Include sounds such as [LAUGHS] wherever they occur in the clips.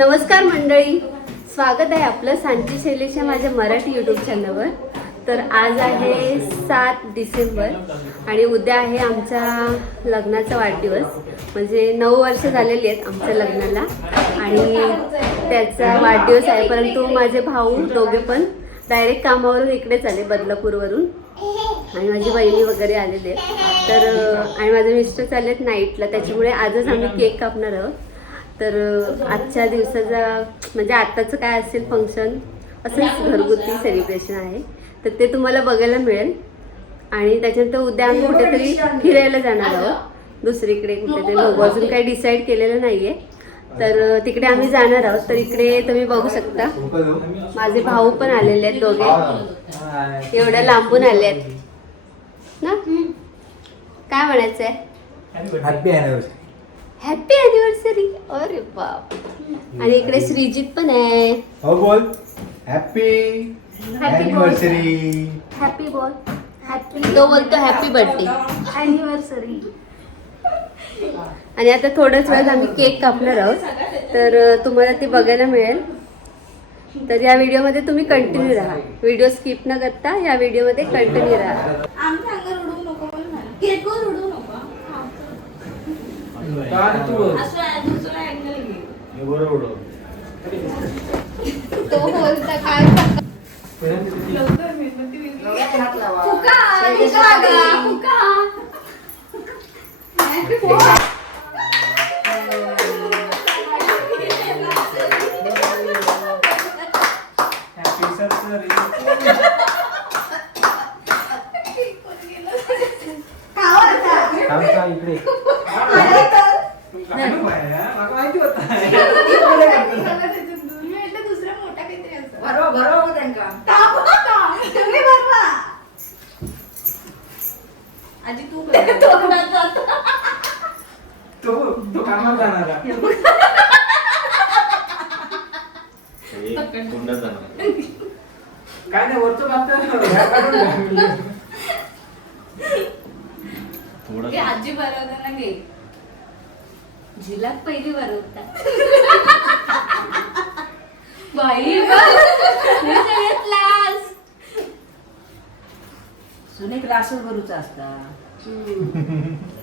नमस्कार मंडळी. स्वागत आहे आपलं सांची शैलीच्या माझ्या मराठी यूट्यूब चॅनलवर तर आज आहे सात डिसेंबर आणि उद्या आहे आमच्या लग्नाचा वाढदिवस. म्हणजे नऊ वर्ष झालेली आहेत आमच्या लग्नाला. आणि त्याचा वाढदिवस आहे परंतु माझे भाऊ दोघे पण डायरेक्ट कामावरून इकडेच आले बदलापूरवरून. आणि माझी बहिणी वगैरे आलेले आहेत. तर आणि माझे मिस्टर चाललेत नाईटला त्याच्यामुळे आजच आम्ही केक कापणार आहोत. तर आजच्या दिवसाचा म्हणजे आत्ताचं काय असेल फंक्शन असंच घरगुती सेलिब्रेशन आहे. तर ते तुम्हाला बघायला मिळेल. आणि त्याच्यानंतर उद्या आम्ही कुठेतरी फिरायला जाणार आहोत. दुसरीकडे कुठेतरी. बघू अजून काही डिसाईड केलेलं नाहीये. तर अं, तिकडे आम्ही जाणार आहोत. तर इकडे तुम्ही बघू शकता. माझे भाऊ पण आलेले आहेत दोघे. एवढ्या लांबून आले आहेत. ना? काय म्हणायचंय? हॅपी अॅनिव्हर्सरी हॅपी अॅनिव्हर्सरी अरे बाप. आणि इकडे श्रीजित पण आहे. हो बोल. Happy anniversary happy ball happy तो बोलतो हॅपी बर्थडे अॅनिव्हर्सरी आणि आता थोड्याच वेळात आम्ही केक कापणार आहोत. तर तुम्हाला ते बघायला मिळेल. तर या व्हिडिओमध्ये तुम्ही कंटिन्यू राहा. व्हिडिओ स्किप न करता या व्हिडिओमध्ये कंटिन्यू राहा. आमच्या अंगावर उडवू नको पण केकवर उडवू नको असं आहे, दुसरा अँगल घे तो बोलता काय फुका फुका ग, फुका. खावा आता. इकडे मी म्हटलं दुसरा मोठा काहीतरी असं. थांबा, थांब. तुम्ही भरवा. आजी तू तोंडात जातं. तो तो कामात जाणार काय नाही वरचं हे आजी भरवताना घे. जिला पहिली बरवता [LAUGHS] बाई. सुने क्लासेस भरूचा असता.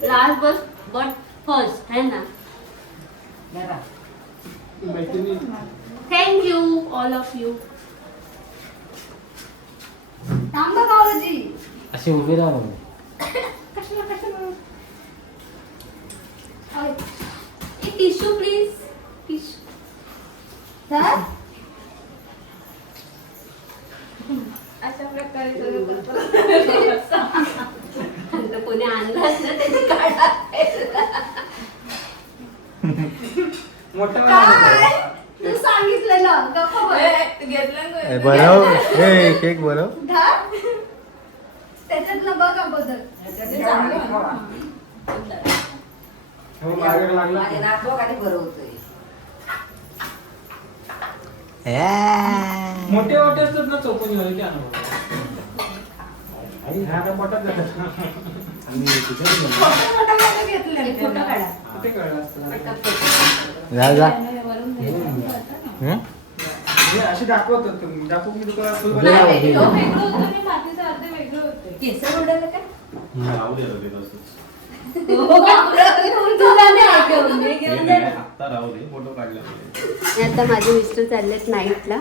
लास्ट बस बट फर्स्ट है ना? Thank you all of you थांबा गावाजी असे उभे राहा [LAUGHS] कशाला कशाला? Tissue please tissue. अशा प्रकारे सगळं. [LAUGHS] कोणी आणलाच ना त्याची काढा. तू सांगितलेलं बनव. केक बनव. धर. त्याच्यातलं बघ अगोदर. नातू भरवतोय मोठे मोठे असतात ना चौकोनी. हं? हे असे दाखवत होतो मी दाखवू मी तुला फुल दे. बनवून तो वेगळं होतं आणि मातीचं अर्ध वेगळं होतं. केस उडवलं काय? राहू दे रवी तसंच. तुला नाही ऐकवलं. मी हे घेऊन नाही, जाईल. आत्ता राहू दे फोटो काढले आणि आता माझे मिस्टर चाललेत नाईटला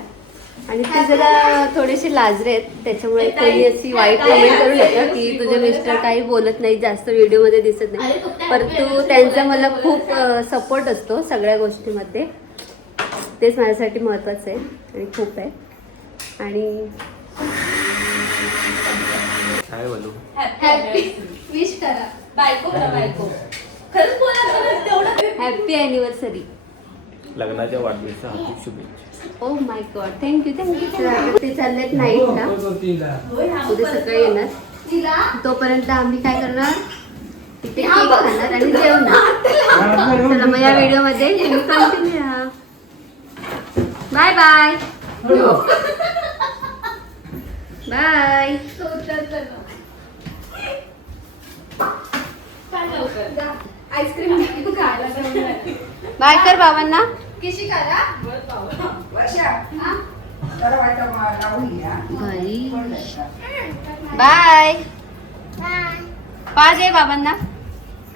आणि ते जरा थोडेसे लाजरे आहेत त्याच्यामुळे कोणी अशी वाईट कमेंट करू नका की तुझे मिस्टर काही बोलत नाही जास्त व्हिडिओमध्ये दिसत नाही. परंतु त्यांचा मला खूप सपोर्ट असतो सगळ्या गोष्टीमध्ये. तेच माझ्यासाठी महत्त्वाचं आहे आणि खूप आहे. आणि काय बोलू? हॅपी विश करा. बायको करा बायको. खरंच बोला खरंच तेवढं हॅपी ॲनिव्हर्सरी लग्नाच्या वाढदिवसाच्या हार्दिक शुभेच्छा. ओ my god thank you thank you ते चाललेत नाईटला उद्या सकाळी येणार. तिला? तोपर्यंत आम्ही काय करणार? केक खाणार आणि जेवणार. चला मग या व्हिडिओमध्ये तुम्ही कंटिन्यू राहा bye bye bye ice cream. Bye कर बाबांना चुटकीशी करा? बाय पा दे बाबांना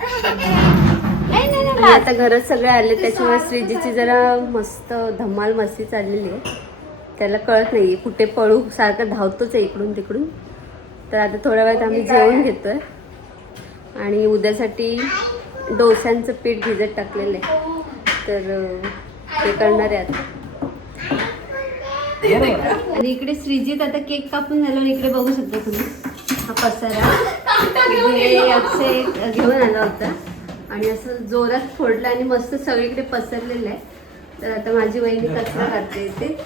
नाही, नाही, नाही, आता घरात सगळे आले त्याच्यामुळे श्रीजीची जरा मस्त धमाल मस्ती चाललेली आहे त्याला कळत नाही कुठे पळू सारखं धावतोच आहे इकडून तिकडून. तर आता थोड्या वेळात आम्ही जेवण घेतोय. आणि उद्यासाठी डोस्यांचं पीठ भिजत टाकलेलं आहे. तर ते करणार आहे आता. आणि इकडे श्रीजीत आता केक कापून झाला आणि इकडे बघू शकता तुम्ही. हा पसारा. अक्षय घेऊन आला होता. आणि असं जोरात फोडलं आणि मस्त सगळीकडे पसरलेलं आहे. तर आता माझी वहिनी कचरा करते इथे.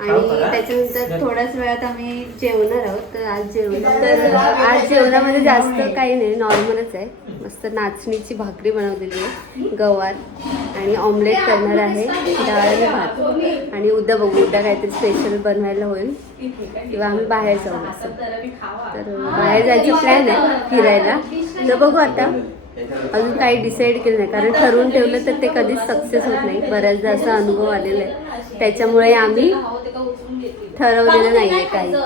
आणि त्याच्यानंतर थोड्याच वेळात आम्ही जेवणार आहोत तर आज जेवण तर आज जेवणामध्ये जास्त काही नाही. नॉर्मलच आहे. मस्त नाचणीची भाकरी बनवलेली आहे. गवार आणि ऑमलेट करणार आहे. डाळ आणि भात. आणि उद्या बघू. उद्या काहीतरी स्पेशल बनवायला होईल. किंवा आम्ही बाहेर जाऊ. असं तर बाहेर जायचं प्लॅन आहे फिरायला. तर बघू आता. अजून काही डिसाईड केलं नाही. कारण ठरवून ठेवलं तर ते कधीच सक्सेस होत नाही. बऱ्याचदा असा अनुभव आलेला आहे. त्याच्यामुळे आम्ही ठरवलेलं नाही आहे काहीच.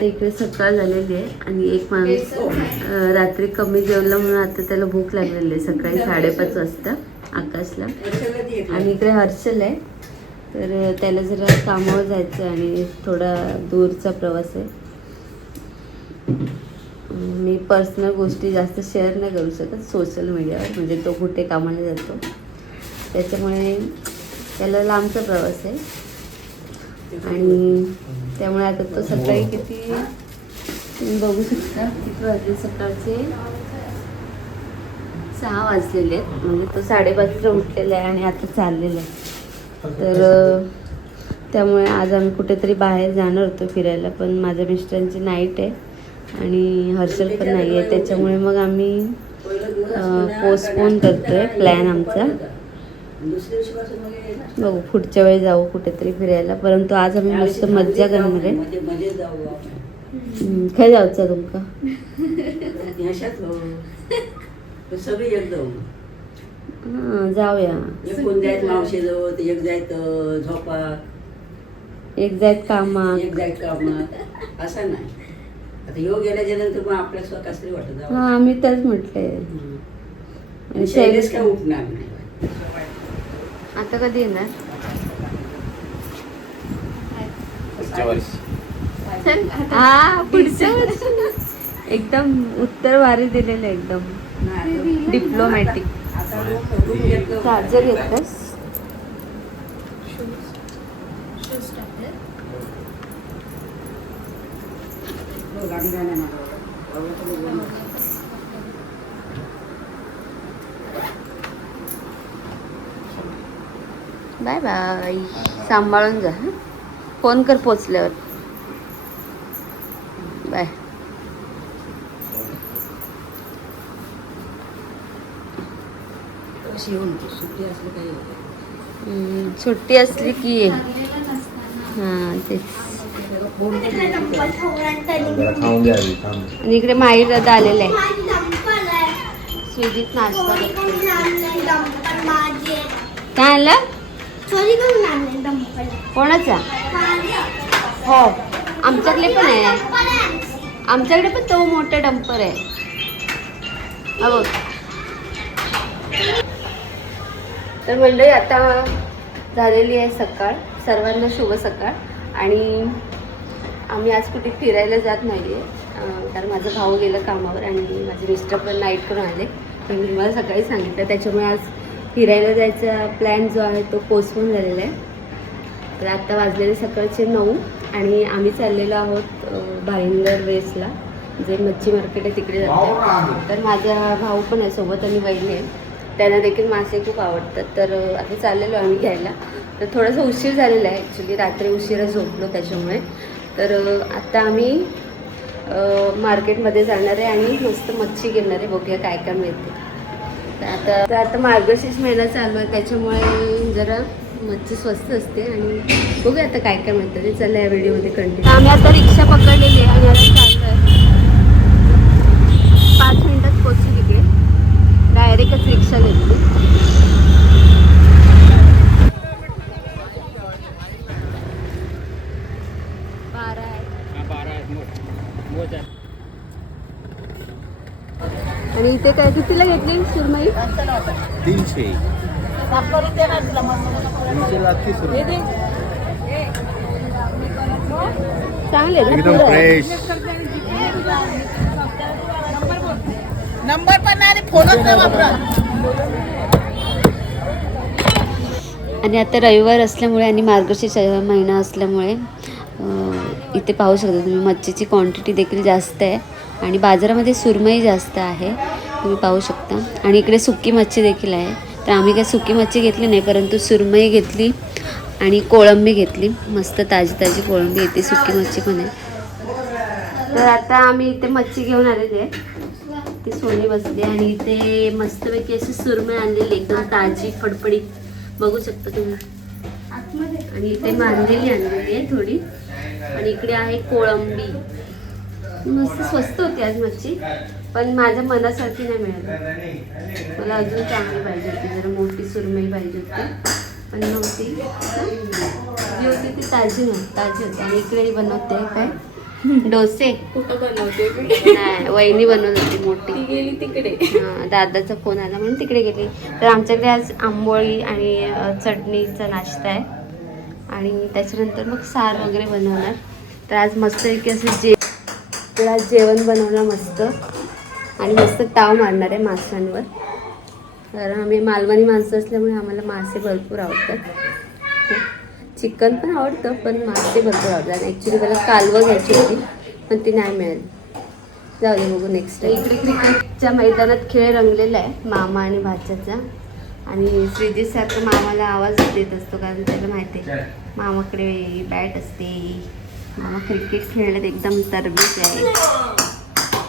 हे इकडे सकाळ झालेली आहे आणि एक माणूस रात्री कमी जेवला म्हणून आता त्याला भूक लागलेली आहे. सकाळी साडेपाच वाजता आकाशला. आणि इकडे हर्षल आहे. तर त्याला जरा कामावर जायचं आहे आणि थोडा दूरचा प्रवास आहे. मी पर्सनल गोष्टी जास्त शेअर नाही करू शकत सोशल मीडियावर म्हणजे तो कुठे कामाला जातो. त्याच्यामुळे त्याला लांबचा प्रवास आहे. आणि त्यामुळे आता तो सकाळी किती तुम्ही बघू शकता किती वाजले सकाळचे? सहा वाजलेले आहेत. म्हणजे तो साडेपाचला उठलेला आहे आणि आता चाललेला आहे. तर त्यामुळे आज आम्ही कुठेतरी बाहेर जाणार होतो फिरायला पण माझ्या मिस्टरांची नाईट आहे. आणि हर्षल पण नाही आहे. त्याच्यामुळे मग आम्ही पोस्टपोन करतोय प्लॅन आमचा. बघू पुढच्या वेळी जाऊ कुठेतरी फिरायला. परंतु आज आम्ही मस्त मज्जा करणार आहे. खंय जाऊचा तुमका? ह्याच्यात. पण सगळी एक जाऊ जाऊया. एक कोण जायत मावशी जवळ ते एक जायत झोपा. एक जायत कामात. एक जायत कामात. असं नाही. आता योग गेल्याच्यानंतर मग आपल्या स्वतः कसरी वाटत हा आम्ही तेच म्हटले हम्म. आणि शैलेश काय उठणार नाही आता कधी येणार पुढच्या वर्षी हा पुढच्या वर्षी एकदम उत्तर भारी दिलेलं आहे एकदम डिप्लोमॅटिक. चार्जर घेतलास हो, गाडी काय नाही मागवलं. बाबा तुम्ही बोलू. Bye bye. सांभाळून जा हं? फोन कर पोचल्यावर. बाय. सुट्टी असली की. हां तेच. खाऊन. आणि इकडे माहीर दादा आलेले आहे. स्विगीत नाश्ता. काय आणलं? कोणाचा? हो. आमच्याकडे पण आहे. आमच्याकडे पण तो मोठा डंपर आहे. हा बघ. तर मंडळी आता झालेली आहे सकाळ. सर्वांना शुभ सकाळ. आणि आम्ही आज कुठे फिरायला जात नाही आहे कारण माझा भाऊ गेला कामावर आणि माझे मिस्टर पण नाईट करून आले. पण मी मला सकाळी सांगितलं त्याच्यामुळे आज फिरायला जायचा प्लॅन जो आहे तो पोस्टपोन झालेला आहे. तर आत्ता वाजलेले सकाळचे नऊ आणि आम्ही चाललेलो आहोत भाईंदर वेसला जे मच्छी मार्केट आहे तिकडे जातो. तर माझा भाऊ पण आहे सोबत आणि बहिणी आहे. त्यांना देखील मासे खूप आवडतात. तर आता चाललेलो आम्ही घ्यायला. तर थोडासा उशीर झालेला आहे. ॲक्च्युली रात्री उशिरा झोपलो त्याच्यामुळे. तर आत्ता आम्ही मार्केटमध्ये जाणार आहे आणि मस्त मच्छी घेणार आहे. बघूया काय काय मिळते. तर आता तर आता मार्गशीर्ष महिना चालू आहे. त्याच्यामुळे जरा मच्छी स्वस्त असते आणि बघूया आता काय काय मिळतं. ते चला या व्हिडिओमध्ये कंटिन्यू आम्ही आता रिक्षा पकडलेली आहे आणि आता आहे. पाच मिनिटात पोचू तिकडे डायरेक्टच रिक्षा घेतली. इथे काय कितीला घेतली सुरमई? तीनशे. चांगले एकदम. फ्रेश नंबर पण नाही फोनच नाही आणि आता रविवार असल्यामुळे आणि मार्गशीर्ष महिना असल्यामुळे इथे पाहू शकता तुम्ही मच्छीची क्वांटिटी देखील जास्त आहे. आणि बाजारामध्ये सुरमई जास्त आहे. तुम्ही पाहू शकता. आणि इकडे सुकी मच्छी देखील आहे. तर आम्ही काही सुकी मच्छी घेतली नाही परंतु सुरमई घेतली आणि कोळंबी घेतली. मस्त ताजी ताजी कोळंबी येते सुकी मच्छी पण आहे. तर आता आम्ही इथे मच्छी घेऊन आलेली आहे. ती सोनी बसली आणि इथे मस्तपैकी अशी सुरमई आणलेली एकदम ताजी फडफडीत. बघू शकता तुम्ही. आणि इथे मांदेली आणलेली आहे थोडी. आणि इकडे आहे कोळंबी. मस्त स्वस्त होती आज मच्छी. पण माझ्या मनासारखी नाही मिळाली मला अजून चांगली पाहिजे होती जरा मोठी सुरमई पाहिजे होती. पण नव्हती. जी होती ती ताजी नव्हती ताजी होती. आणि इकडे बनवते काय? डोसे. कुठं बनवते नाही वहिनी बनवत होती मोठी. गेली तिकडे. हा, दादाचा फोन आला म्हणून तिकडे गेली. तर आमच्याकडे आज आंबोळी आणि चटणीचा नाश्ता आहे. आणि त्याच्यानंतर मग सार वगैरे बनवणार. तर आज मस्त की असं जे तर आज जेवण बनवलं मस्त. आणि मस्त ताव मारणार आहे माशांवर कारण आम्ही मालवणी माणसं असल्यामुळे आम्हाला मासे भरपूर आवडतात. चिकन पण आवडतं पण मासे भरपूर आवडतात. ॲक्च्युली मला कालवं घ्यायची होती पण ती नाही मिळाली. जाऊ दे बघू नेक्स्ट इकडे क्रिकेटच्या मैदानात खेळ रंगलेला आहे मामा आणि भाच्याचा. आणि श्रीजित सारखं मामाला आवाज देत असतो कारण त्याला माहिती आहे मामाकडे बॅट असते. मामा क्रिकेट खेळण्यात एकदम तरबेज आहे.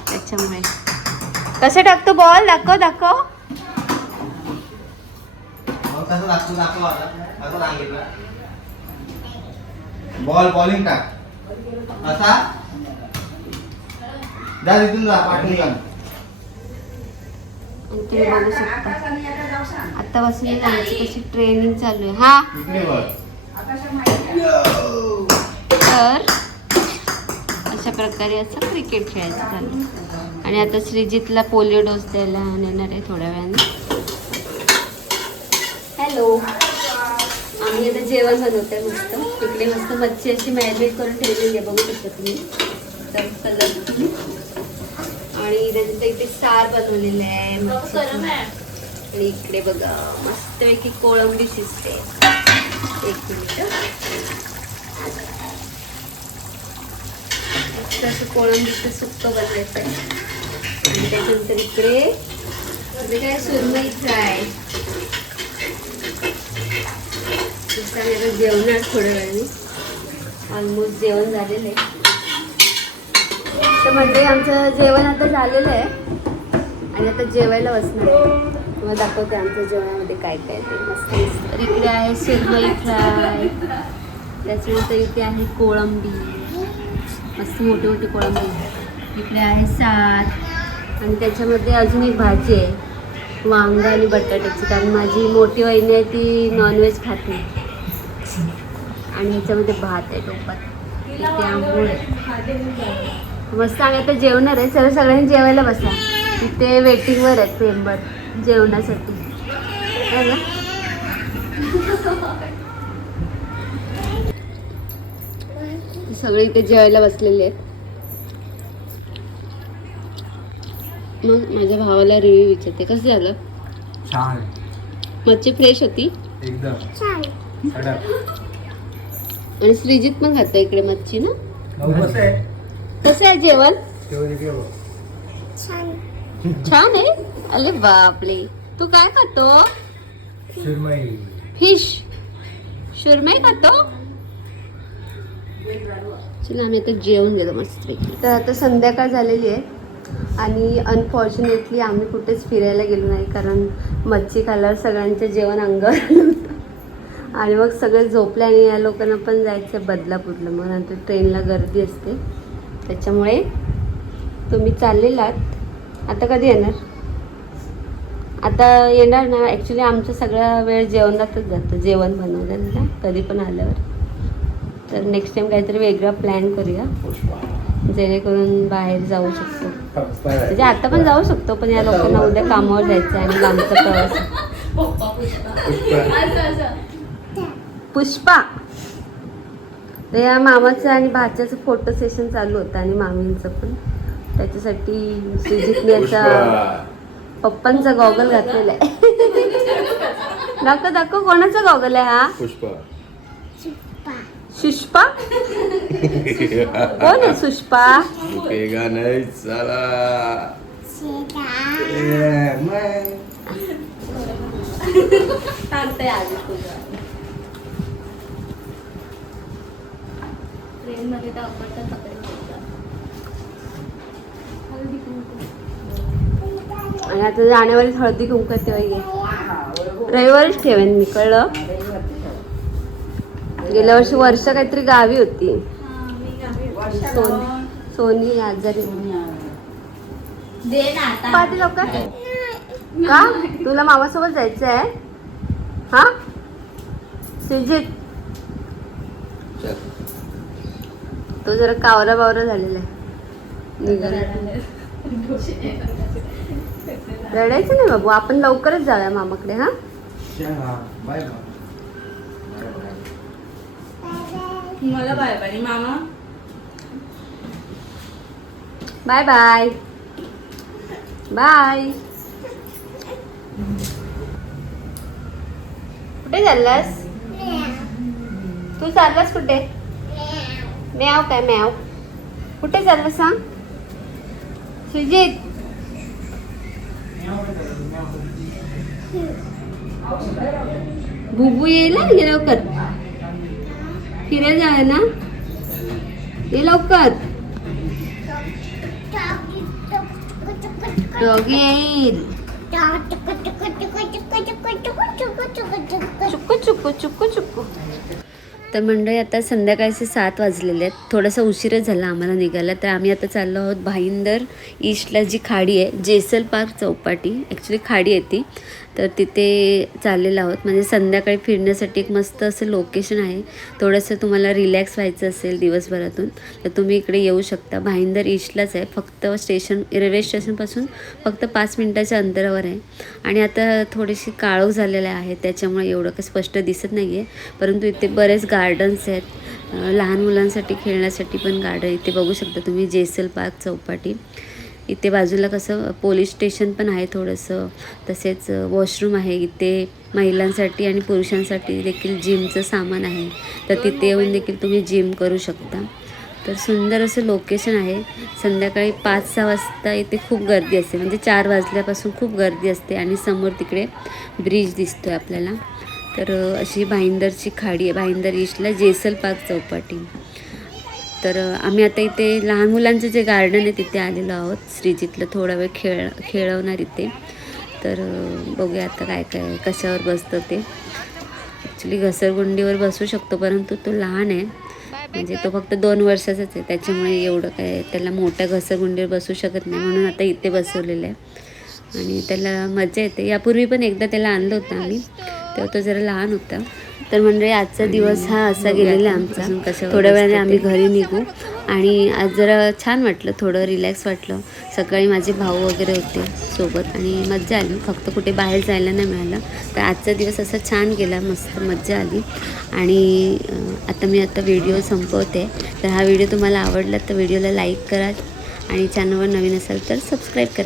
त्याच्यामुळे कसं टाकतो बॉल? दाखव दाखव. बॉल बॉलिंग टाक. असा? जा तिथून जा पाठवून जा. तुम्ही बघू शकता. आतापासून त्यांची कशी ट्रेनिंग चालू आहे. हा. तर अशा प्रकारे असं क्रिकेट खेळायचं चालू आणि आता श्रीजितला पोलिओ डोस द्यायला नेणार आहे थोड्या वेळाने. हॅलो आम्ही आता जेवण बनवतोय मस्त. इकडे मस्त मच्छी अशी मॅरिनेट करून ठेवलेली आहे. बघू शकता तुम्ही. तर कलर. आणि त्याच्यात इथे सार बनवलेले आहे. मच्छीचं. आणि इकडे बघा मस्तपैकी कोळंबी शिजते. एक मिनिट. असं कोळंबीचं सुक्क बनवायचं आहे त्याच्यानंतर इकडे इकडे काय सुरमई फ्राय जसं आम्ही आता जेवणार थोड्या वेळाने ऑलमोस्ट जेवण झालेलं आहे तर म्हणजे आमचं जेवण आता झालेलं आहे आणि आता जेवायला बसणार मग तुम्हाला दाखवते आमच्या जेवणामध्ये काय काय ते मस्त तर इकडे आहे सुरमई फ्राय त्याच्यानंतर इथे आहे कोळंबी मस्त मोठी मोठी कोळंबी इकडे आहे सात. आणि त्याच्यामध्ये अजून एक भाजी आहे वांगा आणि बटाट्याची. कारण माझी मोठी वहिनी आहे ती नॉनव्हेज खात नाही. आणि ह्याच्यामध्ये भात आहे टोपात. इथे आंबोळ आहे. मस्त आम्ही आता जेवणार आहे. सर्व सगळ्यांनी जेवायला बसा. इथे वेटिंगवर आहेत मेंबर जेवणासाठी. ना? सगळे इथे जेवायला बसलेले आहेत. मग माझ्या भावाला रिव्ह्यू विचारते. कसं झालं? छान. मच्छी फ्रेश होती? एकदम. आणि श्रीजित पण खातो इकडे मच्छी ना? कसं आहे? कसं आहे जेवण? तेवढं. छान. आहे? अरे बापले तू काय खातो? सुरमई फिश. सुरमई खातो? चला आम्ही आता जेवण गेलो मस्तपैकी. तर आता संध्याकाळ झालेली आहे. आणि अनफॉर्च्युनेटली आम्ही कुठेच फिरायला गेलो नाही कारण मच्छी खाल्ल्यावर सगळ्यांचं जेवण अंगावर आणि मग सगळे झोपले आणि या लोकांना पण जायचं आहे बदलापूरला. मग नंतर ट्रेनला गर्दी असते. त्याच्यामुळे तुम्ही चाललेलात आता कधी येणार? आता येणार ना. ॲक्च्युली आमचा सगळा वेळ जेवणातच जातो. जेवण बनवल्यानंतर कधी पण आल्यावर. तर नेक्स्ट टाईम काहीतरी वेगळा प्लॅन करूया. जेणेकरून बाहेर जाऊ शकतो. म्हणजे आता पण जाऊ शकतो पण या लोकांना उद्या कामावर जायचं आहे आणि लांबचा प्रवास. असं असं पुष्पा. तर या मामाचं आणि भाच्याचं फोटो सेशन चालू होतं आणि मामींचं पण. त्याच्यासाठी सुजितने याचा पप्पांचा गॉगल घातलेला आहे. दाखव दाखव कोणाचा गॉगल आहे हा? पुष्पा. सुष्पा कोण आहे सुष्पा झुकेगा नहीं ट्रेनमध्ये तर पकडलं होतं. आणि आता जानेवारीत हळदी कुंकू आहे तेव्हा ये. रविवारीच ठेवेन मी कळलं? गेल्या वर्षी वर्ष काहीतरी गावी होती. सोन सोनी आजारी. दे ना आता. पाहते लोक का? तुला मामासोबत जायचं आहे? हा? सुजित तो जरा कावरा बावरा झालेला आहे. रडायचं नाही बाबू आपण लवकरच जाऊया मामाकडे हा? बाय. मला बाय बाय मामा? बाय बाय बाय कुठे चाललास? तू चाललास कुठे? म्याव काय म्याव? कुठे चाललास सांग सुजित. बुबू येईल ना लवकर? किरे जाऊया ना? ये लवकर. डॉगी येईल चुकू चुकू चुक्कू तर मंडळी आता संध्याकाळचे सात वाजलेले आहेत. थोडासा उशीरच झाला आम्हाला निघायला तर आम्ही आता चाललो आहोत भाईंदर ईस्टला जी खाडी आहे जेसल पार्क चौपाटी. ॲक्च्युली खाडी आहे ती. तर तिथे चाललेलं आहोत. म्हणजे संध्याकाळी फिरण्यासाठी एक मस्त असं लोकेशन आहे. थोडंसं तुम्हाला रिलॅक्स व्हायचं असेल दिवसभरातून तर तुम्ही इकडे येऊ शकता. भाईंदर ईस्टलाच आहे. फक्त स्टेशन रेल्वे स्टेशनपासून फक्त पाच मिनटाच्या अंतरावर आहे. आणि आता थोडीशी काळोख झालेलं आहे. त्याच्यामुळे एवढं काही स्पष्ट दिसत नाही आहे परंतु इथे बरेच गार्डन्स आहेत. लहान मुलांसाठी खेळण्यासाठी पण गार्डन इथे बघू शकता तुम्ही. जेसल पार्क चौपाटी. इथे बाजूला कसं पोलीस स्टेशन पण आहे थोडंसं. तसेच वॉशरूम आहे. इथे महिलांसाठी आणि पुरुषांसाठी देखील जिमचं सामान आहे. तर तिथे येऊन देखील तुम्ही जिम करू शकता. तर सुंदर असं लोकेशन आहे. संध्याकाळी पाच सहा वाजता इथे खूप गर्दी असते. म्हणजे चार वाजल्यापासून खूप गर्दी असते आणि समोर तिकडे ब्रिज दिसतो आहे आपल्याला. तर अशी भाईंदरची खाडी आहे. भाईंदर ईस्टला जेसल पार्क चौपाटी. तर आम्ही आता इथे लहान मुलांचं जे गार्डन आहे तिथे आलेलो आहोत. श्रीजितला थोडा वेळ खेळ खेळवणार इथे. तर बघूया आता काय काय कशावर बसतं ते. ॲक्च्युली घसरगुंडीवर बसू शकतो परंतु तो लहान आहे. म्हणजे तो फक्त दोन वर्षाचाच आहे. त्याच्यामुळे एवढं काय त्याला मोठ्या घसरगुंडीवर बसू शकत नाही. म्हणून आता इथे बसवलेलं आहे. आणि त्याला मजा येते. यापूर्वी पण एकदा त्याला आणलं होतं आम्ही. तेव्हा तो जरा लहान होता. तर म्हणजे आजचा दिवस हा असा गेलेला आमचा. थोड्या वेळाने आम्ही घरी निघू आणि आज जरा छान वाटलं थोडं रिलॅक्स वाटलं. सकाळी माझे भाऊ वगैरे होते सोबत आणि मज्जा आली. फक्त कुठे बाहेर जायला नाही मिळालं. तर आजचा दिवस असा छान गेला मस्त मज्जा आली. आणि आता मी आता व्हिडिओ संपवते. तर हा व्हिडिओ तुम्हाला आवडला तर व्हिडिओला लाईक करा आणि चॅनलवर नवीन असाल तर सबस्क्राईब करा.